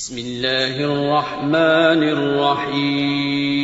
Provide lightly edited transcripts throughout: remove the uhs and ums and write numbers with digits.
بسم الله الرحمن الرحيم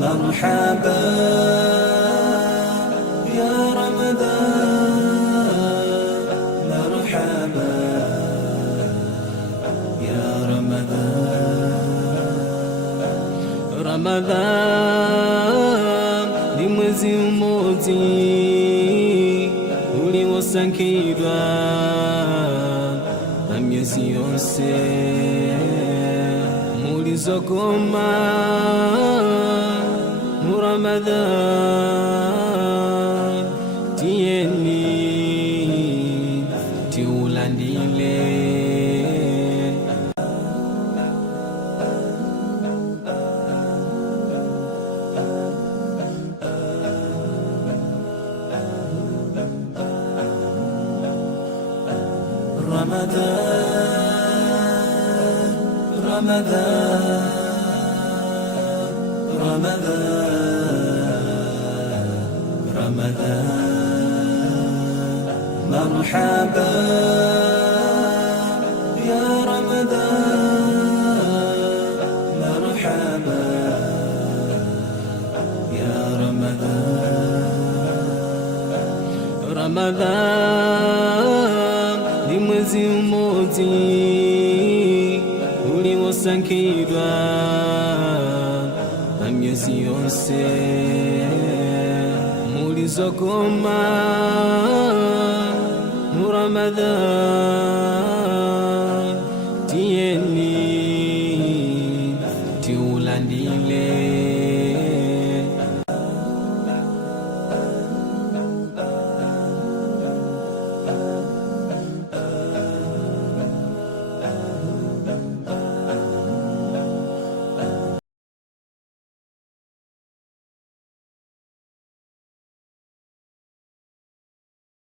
مرحبا يا رمضان، مرحبا يا رمضان. رمضان ni mwezi mmoja uliosangirwa na miezi yose mulizogoma Ramadan tieni tiulandile Ramadan, Ramadan, Ramadan, Ramadan. مرحبا يا رمضان، مرحبا يا رمضان. رمضان ni mwezi mmoja uliosangirwa na miezi yose mulizogoma Ramadan